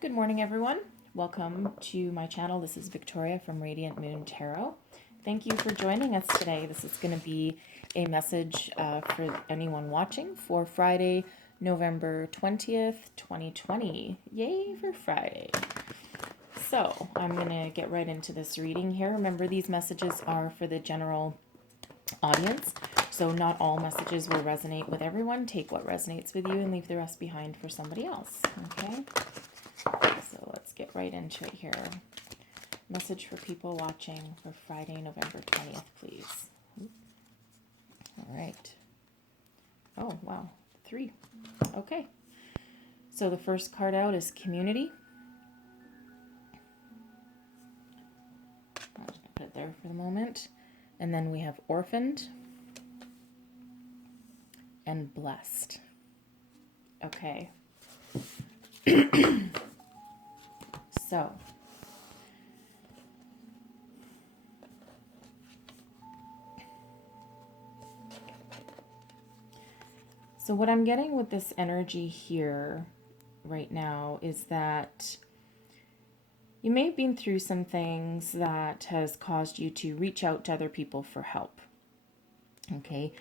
Good morning, everyone. Welcome to my channel. This is Victoria from Radiant Moon Tarot. Thank you for joining us today. This is going to be a message for anyone watching for Friday, November 20th, 2020. Yay for Friday. So I'm going to get right into this reading here. Remember, these messages are for the general audience, so not all messages will resonate with everyone. Take what resonates with you and leave the rest behind for somebody else. Okay? So let's get right into it here. Message for people watching for Friday, November 20th, please. All right. Oh, wow. 3. Okay. So the first card out is community. I'm just going to put it there for the moment. And then we have orphaned and blessed. Okay. So what I'm getting with this energy here right now is that you may have been through some things that has caused you to reach out to other people for help. Okay.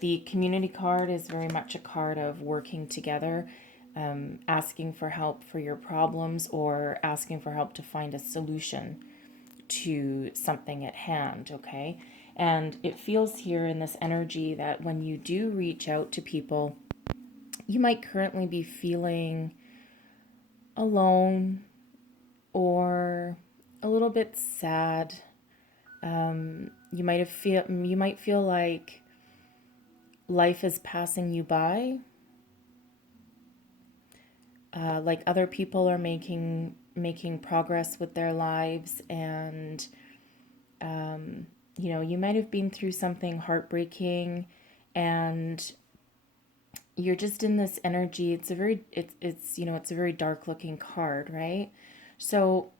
The community card is very much a card of working together, asking for help for your problems or asking for help to find a solution to something at hand, okay? And it feels here in this energy that when you do reach out to people, you might currently be feeling alone or a little bit sad. You might feel like life is passing you by, like other people are making progress with their lives, and you might have been through something heartbreaking, and you're just in this energy. It's a very dark looking card, right? So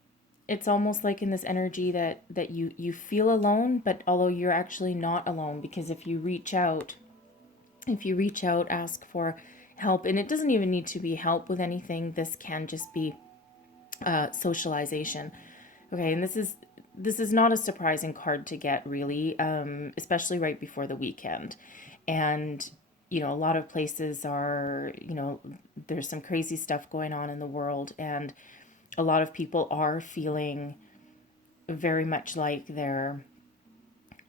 it's almost like in this energy that you feel alone, but although you're actually not alone, because if you reach out, ask for help, and it doesn't even need to be help with anything. This can just be socialization. Okay, and this is not a surprising card to get, really, especially right before the weekend. And a lot of places are, there's some crazy stuff going on in the world, and a lot of people are feeling very much like they're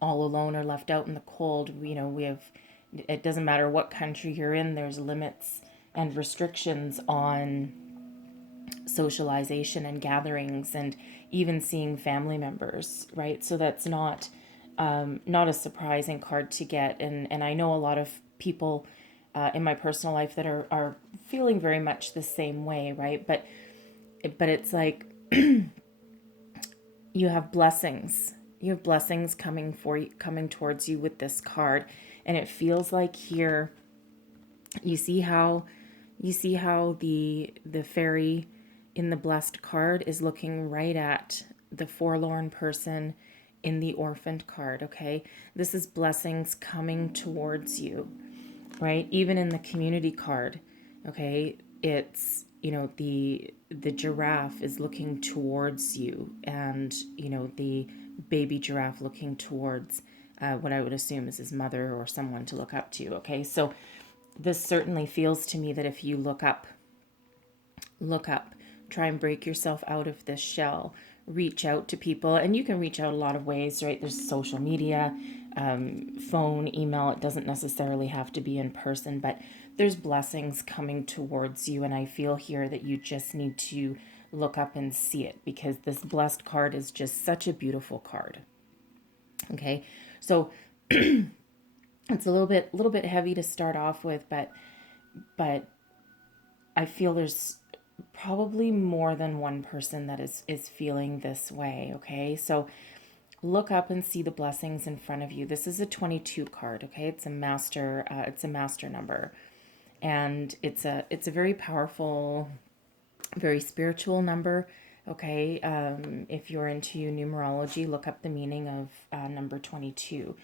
all alone or left out in the cold. It doesn't matter what country you're in, there's limits and restrictions on socialization and gatherings and even seeing family members, right? So that's not a surprising card to get. And I know a lot of people in my personal life that are feeling very much the same way, right? But it's like you have blessings. You have blessings coming towards you with this card. And it feels like here you see how the fairy in the blessed card is looking right at the forlorn person in the orphaned card, okay? This is blessings coming towards you, right? Even in the community card, okay? It's, the giraffe is looking towards you, and, the baby giraffe looking towards what I would assume is his mother or someone to look up to, okay? So this certainly feels to me that if you look up, try and break yourself out of this shell, reach out to people. And you can reach out a lot of ways, right? There's social media, phone, email. It doesn't necessarily have to be in person, but there's blessings coming towards you. And I feel here that you just need to look up and see it, because this blessed card is just such a beautiful card. Okay, so it's a little bit heavy to start off with, but I feel there's probably more than one person that is feeling this way, okay? So look up and see the blessings in front of you. This is a 22 card, okay? It's a master number. And it's a very powerful, very spiritual number, okay? If you're into numerology, look up the meaning of number 22.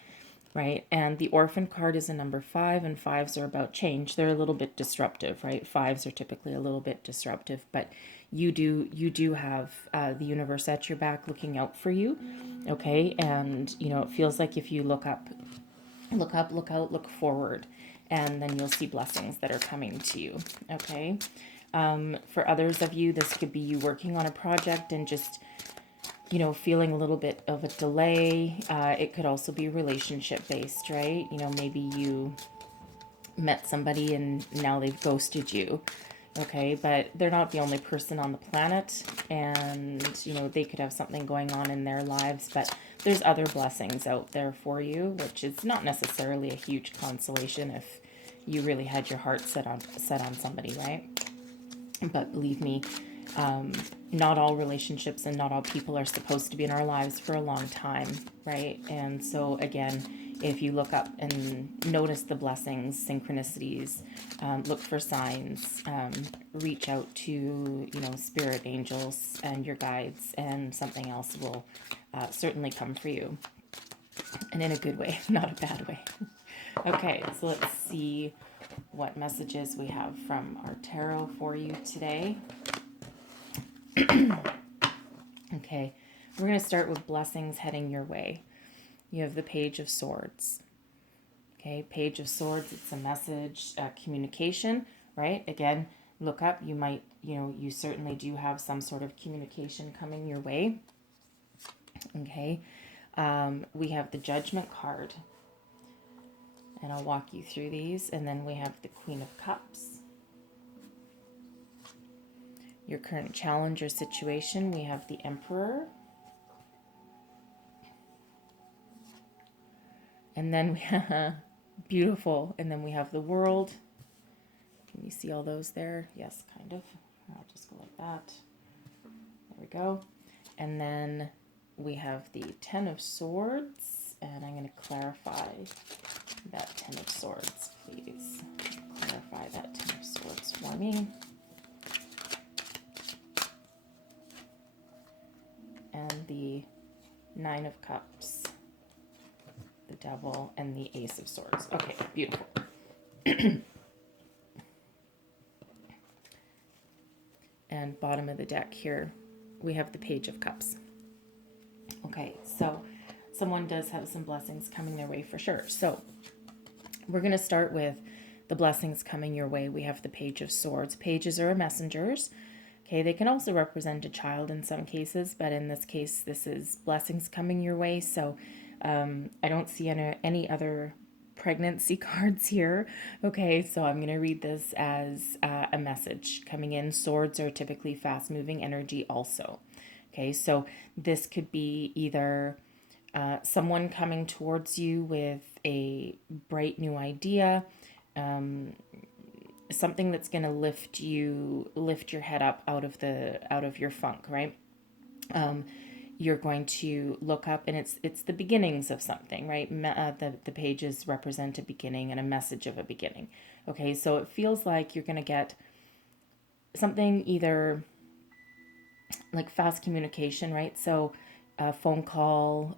right? And the orphan card is a number 5, and 5s are about change. They're a little bit disruptive, right? 5s are typically a little bit disruptive, but you do have the universe at your back looking out for you, okay? And it feels like if you look up, look up, look out, look forward, and then you'll see blessings that are coming to you, okay? For others of you, this could be you working on a project and just feeling a little bit of a delay. It could also be relationship based, right? Maybe you met somebody and now they've ghosted you. Okay, but they're not the only person on the planet, and they could have something going on in their lives, but there's other blessings out there for you, which is not necessarily a huge consolation if you really had your heart set on somebody, right? But believe me, not all relationships and not all people are supposed to be in our lives for a long time, right? And so again, if you look up and notice the blessings, synchronicities, look for signs, reach out to spirit angels and your guides, and something else will certainly come for you, and in a good way, not a bad way. Okay, so let's see what messages we have from our tarot for you today. Okay, we're going to start with blessings heading your way. You have the Page of Swords. Okay, Page of Swords, it's a message, communication, right? Again, look up. You might, you certainly do have some sort of communication coming your way. Okay, we have the Judgment card, and I'll walk you through these. And then we have the Queen of Cups. Your current challenge or situation, we have the Emperor. And then we have, beautiful, and then we have the World. Can you see all those there? Yes, kind of. I'll just go like that. There we go. And then we have the Ten of Swords, and I'm going to clarify that Ten of Swords, please. Clarify that Ten of Swords for me. And the Nine of Cups, the Devil, and the Ace of Swords. Okay, beautiful. And bottom of the deck here, we have the Page of Cups. Okay, so someone does have some blessings coming their way for sure. So we're going to start with the blessings coming your way. We have the Page of Swords. Pages are messengers. Okay, they can also represent a child in some cases, but in this case, this is blessings coming your way. So I don't see any other pregnancy cards here. Okay, so I'm going to read this as a message coming in. Swords are typically fast-moving energy also. Okay, so this could be either someone coming towards you with a bright new idea, something that's going to lift your head up out of your funk, right? You're going to look up, and it's the beginnings of something, right? The pages represent a beginning and a message of a beginning. Okay, so it feels like you're going to get something either like fast communication, right? So a phone call,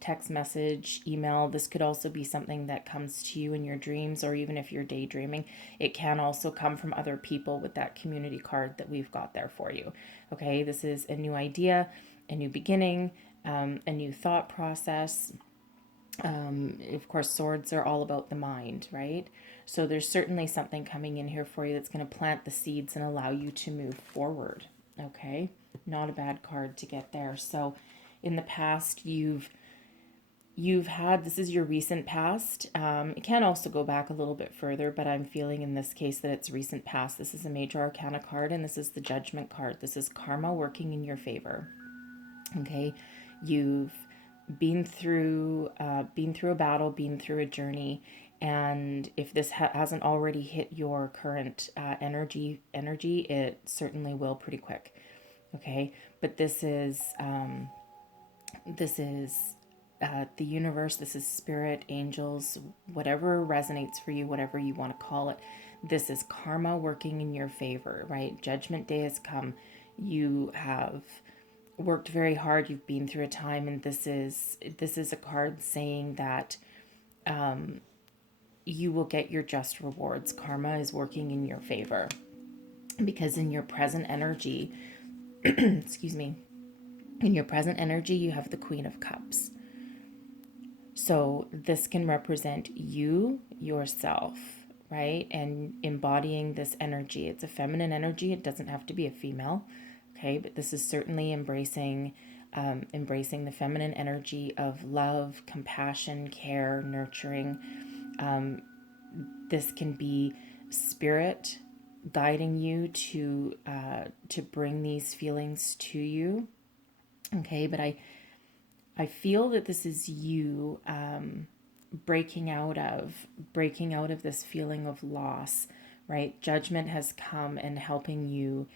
text message, email. This could also be something that comes to you in your dreams, or even if you're daydreaming, it can also come from other people with that community card that we've got there for you. Okay, this is a new idea, a new beginning, a new thought process. Of course, swords are all about the mind, right? So there's certainly something coming in here for you that's going to plant the seeds and allow you to move forward. Okay, not a bad card to get there. So in the past, you've had, this is your recent past. It can also go back a little bit further, but I'm feeling in this case that it's recent past. This is a major arcana card, and this is the Judgment card. This is karma working in your favor. Okay, you've been through a battle, been through a journey, and if this hasn't already hit your current energy, it certainly will pretty quick. Okay, but this is the universe. This is spirit, angels, whatever resonates for you, whatever you want to call it. This is karma working in your favor, right? Judgment day has come. You have worked very hard. You've been through a time, and this is a card saying that you will get your just rewards. Karma is working in your favor because in your present energy, excuse me, in your present energy, you have the Queen of Cups. So this can represent you, yourself, right? And embodying this energy. It's a feminine energy. It doesn't have to be a female, okay? But this is certainly embracing the feminine energy of love, compassion, care, nurturing. This can be spirit guiding you to bring these feelings to you, okay? But I feel that this is you breaking out of this feeling of loss, right? Judgment has come and helping you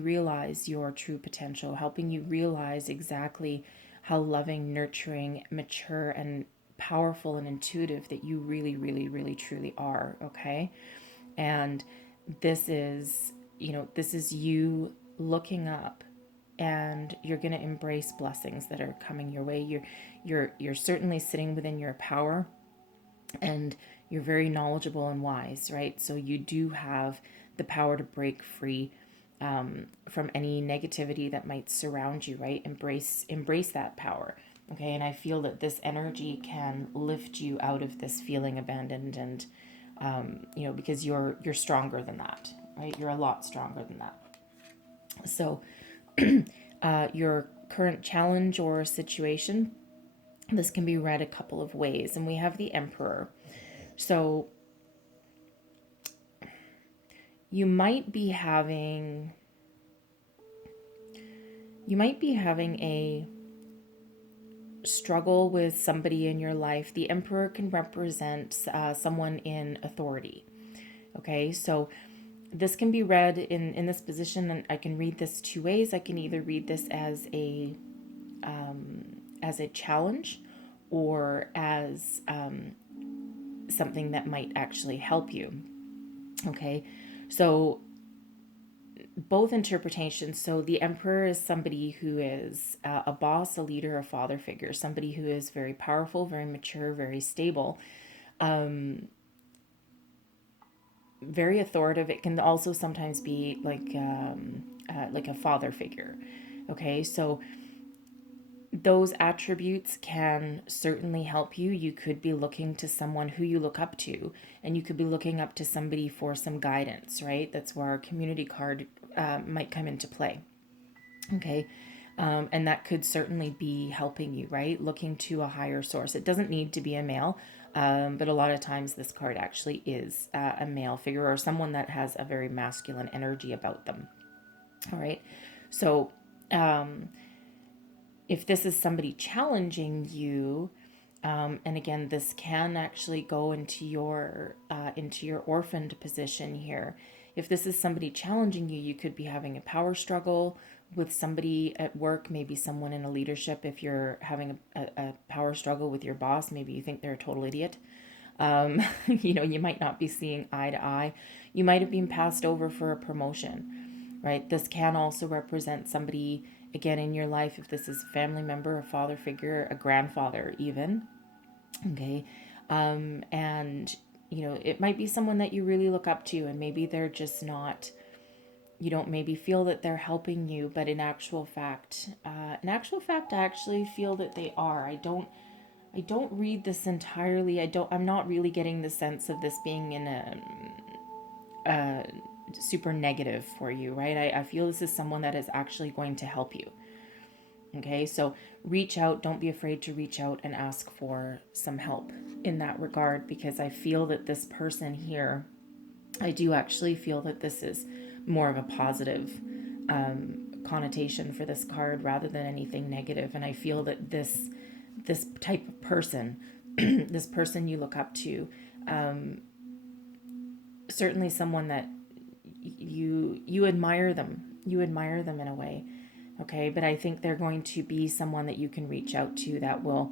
realize your true potential, helping you realize exactly how loving, nurturing, mature, and powerful and intuitive that you really, really, really, truly are. Okay, and this is, this is you looking up, and you're going to embrace blessings that are coming your way. You're certainly sitting within your power, and you're very knowledgeable and wise, right? So you do have the power to break free from any negativity that might surround you, right? Embrace that power, okay? And I feel that this energy can lift you out of this feeling abandoned, and because you're stronger than that, right? You're a lot stronger than that. So your current challenge or situation, this can be read a couple of ways, and we have the Emperor. So you might be having a struggle with somebody in your life. The Emperor can represent someone in authority. Okay, so this can be read in this position, and I can read this two ways. I can either read this as a challenge, or as something that might actually help you. Okay, so both interpretations. So the Emperor is somebody who is a boss, a leader, a father figure, somebody who is very powerful, very mature, very stable, very authoritative. It can also sometimes be like a father figure. Okay, so those attributes can certainly help you. You could be looking to someone who you look up to, and you could be looking up to somebody for some guidance, right? That's where our community card might come into play. Okay. And that could certainly be helping you, right? Looking to a higher source. It doesn't need to be a male, but a lot of times this card actually is a male figure, or someone that has a very masculine energy about them. All right. So if this is somebody challenging you, and again, this can actually go into your orphaned position here. If this is somebody challenging you, you could be having a power struggle with somebody at work, maybe someone in a leadership. If you're having a power struggle with your boss, maybe you think they're a total idiot. You might not be seeing eye to eye. You might have been passed over for a promotion, right? This can also represent somebody, again, in your life. If this is a family member, a father figure, a grandfather even, okay? And, it might be someone that you really look up to, and maybe they're just not, you don't maybe feel that they're helping you, but in actual fact, I actually feel that they are. I don't read this entirely. I'm not really getting the sense of this being in a super negative for you, right? I feel this is someone that is actually going to help you. Okay, so reach out. Don't be afraid to reach out and ask for some help in that regard, because I feel that this person here, I do actually feel that this is more of a positive connotation for this card rather than anything negative. And I feel that this type of person, this person you look up to, certainly someone that you admire them. You admire them in a way. Okay, but I think they're going to be someone that you can reach out to that will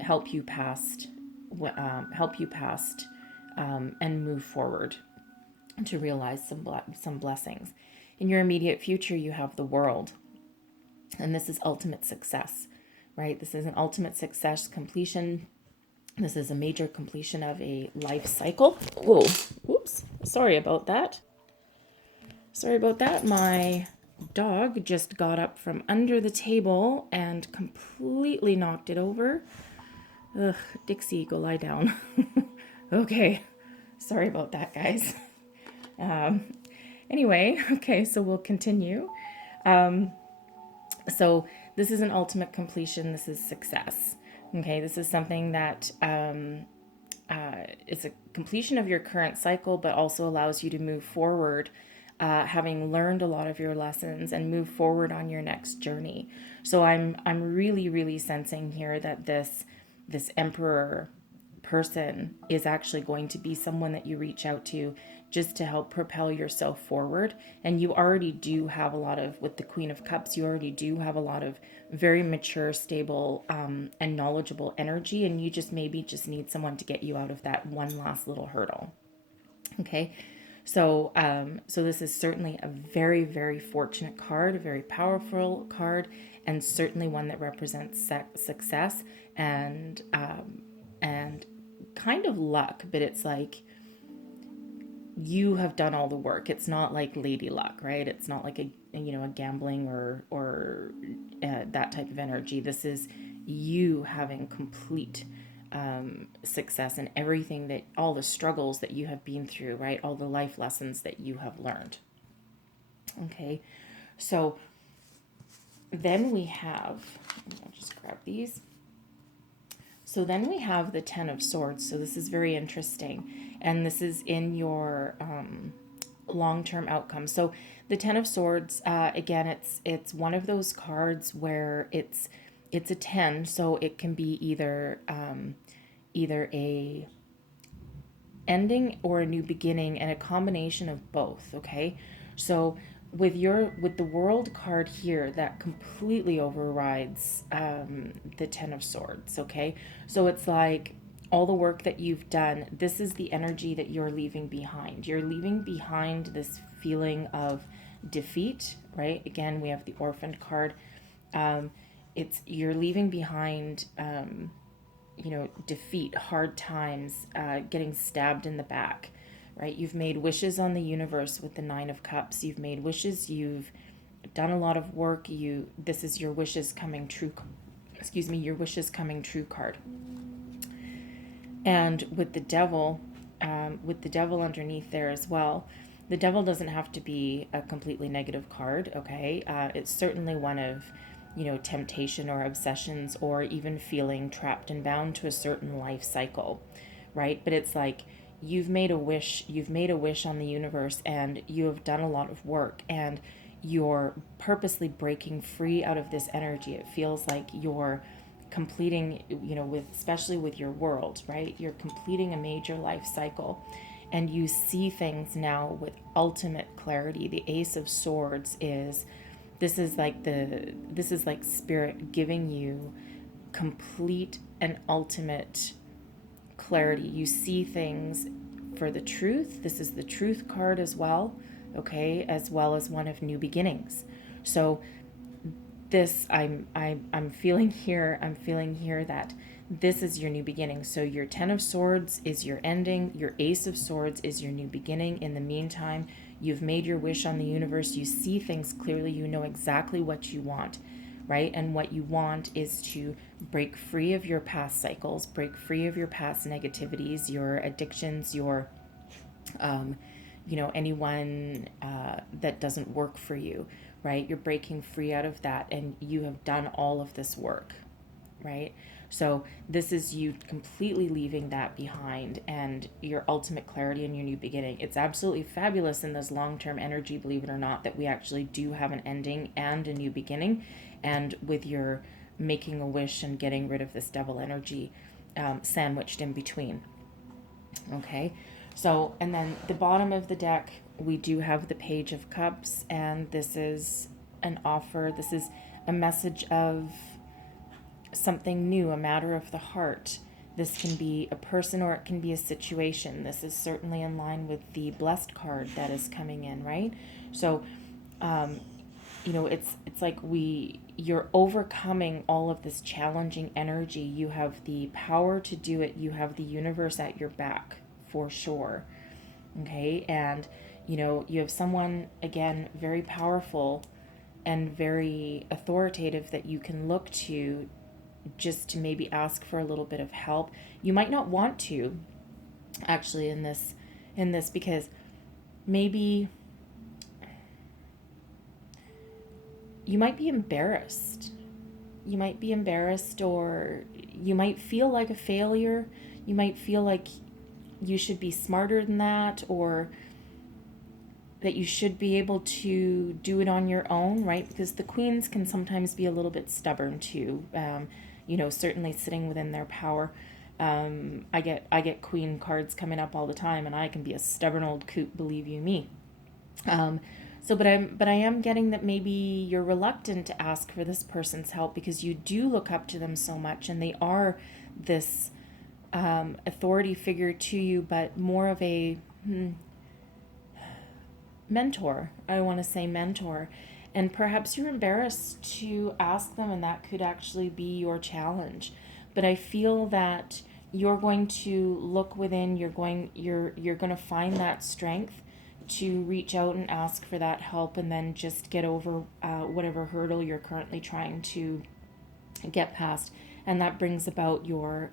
help you past, and move forward to realize some blessings. In your immediate future, you have the World, and this is ultimate success, right? This is an ultimate success, completion, This is a major completion of a life cycle. Whoa, whoops, sorry about that. Sorry about that. My dog just got up from under the table and completely knocked it over. Ugh, Dixie, go lie down. Okay, sorry about that, guys. Anyway, okay, so we'll continue. So this is an ultimate completion. This is success. Okay, this is something that it's a completion of your current cycle, but also allows you to move forward, having learned a lot of your lessons and move forward on your next journey. So I'm really sensing here that this Emperor person is actually going to be someone that you reach out to just to help propel yourself forward. And you already do have a lot of, with the Queen of Cups, you already do have a lot of very mature, stable, and knowledgeable energy. And you just maybe just need someone to get you out of that one last little hurdle. Okay. So, so this is certainly a very fortunate card, a very powerful card, and certainly one that represents success and kind of luck, but it's like you have done all the work. It's not like lady luck, right? It's not like a gambling or that type of energy. This is you having complete success in everything, that all the struggles that you have been through, right? All the life lessons that you have learned. Okay, so then we have, I'll just grab these. So then we have the Ten of Swords. So this is very interesting. And this is in your long-term outcome. So the Ten of Swords, again, it's one of those cards where it's a 10. So it can be either a ending or a new beginning, and a combination of both. Okay. So with the World card here, that completely overrides the Ten of Swords. Okay, so it's like all the work that you've done, this is the energy that you're leaving behind. You're leaving behind this feeling of defeat, right? Again, we have the Orphaned card. It's you're leaving behind defeat, hard times, getting stabbed in the back, right? You've made wishes on the universe with the Nine of Cups. You've made wishes. You've done a lot of work. This is your wishes coming true. Excuse me, your wishes coming true card. And with the Devil underneath there as well. The Devil doesn't have to be a completely negative card. Okay, it's certainly one of temptation or obsessions, or even feeling trapped and bound to a certain life cycle, right? But it's like you've made a wish on the universe, and you have done a lot of work, and you're purposely breaking free out of this energy. It feels like you're completing, especially with your world, right? You're completing a major life cycle, and you see things now with ultimate clarity. The Ace of Swords is this is like spirit giving you complete and ultimate clarity. You see things for the truth. This is the Truth card as well, okay, as well as one of new beginnings. So this I'm feeling here that this is your new beginning. So your Ten of Swords is your ending, your Ace of Swords is your new beginning. In the meantime, you've made your wish on the universe. You see things clearly. You know exactly what you want, right? And what you want is to break free of your past cycles, break free of your past negativities, your addictions, your, anyone that doesn't work for you, right? You're breaking free out of that, and you have done all of this work, right? So this is you completely leaving that behind, and your ultimate clarity and your new beginning. It's absolutely fabulous in this long-term energy, believe it or not, that we actually do have an ending and a new beginning. And with your making a wish and getting rid of this Devil energy sandwiched in between. Okay, so, and then the bottom of the deck, we do have the Page of Cups, and this is an offer. This is a message of something new, a matter of the heart. This can be a person or it can be a situation. This is certainly in line with the Blessed card that is coming in, right? So it's like you're overcoming all of this challenging energy. You have the power to do it. You have the universe at your back for sure. Okay. And, you have someone, again, very powerful and very authoritative that you can look to just to maybe ask for a little bit of help. You might not want to actually in this because maybe you might be embarrassed. You might be embarrassed, or you might feel like a failure. You might feel like you should be smarter than that, or that you should be able to do it on your own, right? Because the queens can sometimes be a little bit stubborn too. Certainly sitting within their power. I get queen cards coming up all the time, and I can be a stubborn old coot, believe you me. But I am getting that maybe you're reluctant to ask for this person's help because you do look up to them so much, and they are this authority figure to you, but more of a mentor. I want to say mentor. And perhaps you're embarrassed to ask them, and that could actually be your challenge. But I feel that you're going to look within, you're going to find that strength to reach out and ask for that help, and then just get over whatever hurdle you're currently trying to get past. And that brings about your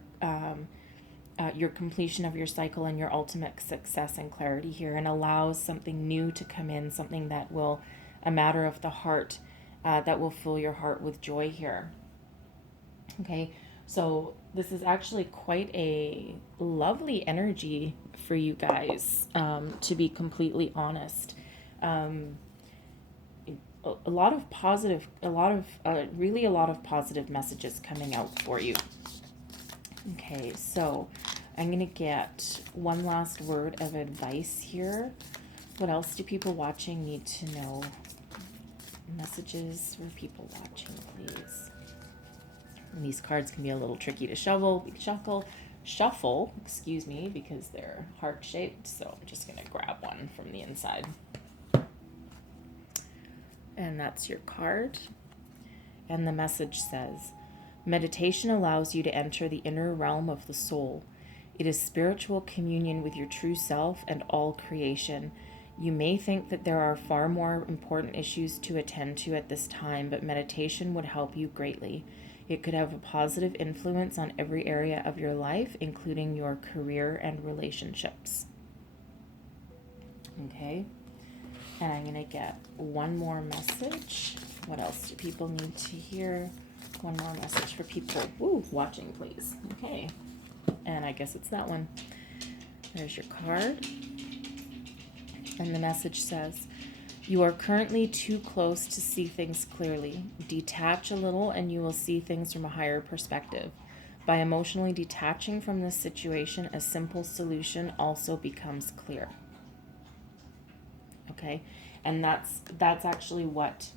completion of your cycle and your ultimate success and clarity here, and allows something new to come in, something that will, a matter of the heart, that will fill your heart with joy here. Okay, so this is actually quite a lovely energy for you guys, to be completely honest. A lot of positive, really a lot of positive messages coming out for you. Okay, so I'm going to get one last word of advice here. What else do people watching need to know? Messages for people watching, please. And these cards can be a little tricky to shuffle, because they're heart-shaped. So I'm just going to grab one from the inside. And that's your card. And the message says, meditation allows you to enter the inner realm of the soul. It is spiritual communion with your true self and all creation. You may think that there are far more important issues to attend to at this time, but meditation would help you greatly. It could have a positive influence on every area of your life, including your career and relationships. Okay, and I'm going to get one more message. What else do people need to hear? One more message for people watching, please. Okay, and I guess it's that one. There's your card. And the message says, you are currently too close to see things clearly. Detach a little and you will see things from a higher perspective. By emotionally detaching from this situation, a simple solution also becomes clear. Okay, and that's actually what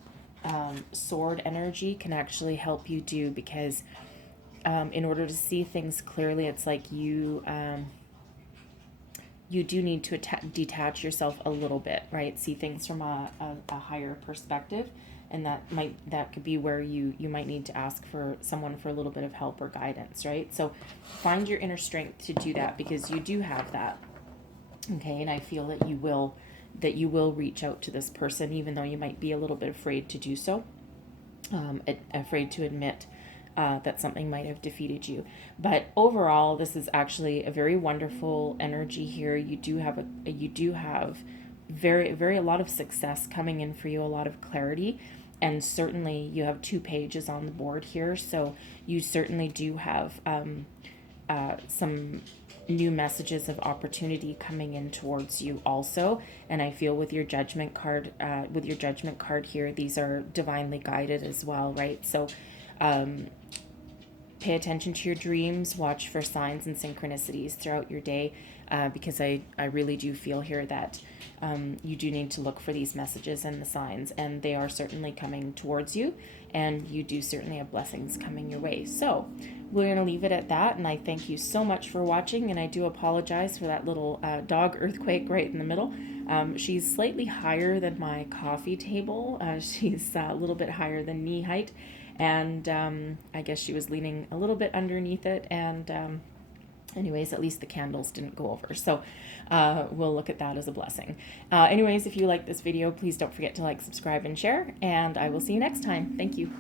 sword energy can actually help you do, because in order to see things clearly, it's like you do need to detach yourself a little bit, right? See things from a higher perspective, and that could be where you might need to ask for someone for a little bit of help or guidance, right? So find your inner strength to do that, because you do have that. Okay, and I feel that you will reach out to this person, even though you might be a little bit afraid to do so, afraid to admit that something might have defeated you. But overall, this is actually a very wonderful energy here. You do have a lot of success coming in for you, a lot of clarity, and certainly you have 2 pages on the board here, so you certainly do have some new messages of opportunity coming in towards you also. And I feel with your judgment card here, these are divinely guided as well, right? So pay attention to your dreams, watch for signs and synchronicities throughout your day, because I really do feel here that you do need to look for these messages and the signs, and they are certainly coming towards you, and you do certainly have blessings coming your way. So we're going to leave it at that, and I thank you so much for watching, and I do apologize for that little dog earthquake right in the middle. She's slightly higher than my coffee table. She's a little bit higher than knee height, and I guess she was leaning a little bit underneath it, and anyways, at least the candles didn't go over. So we'll look at that as a blessing. Anyways, if you like this video, please don't forget to like, subscribe, and share, and I will see you next time. Thank you.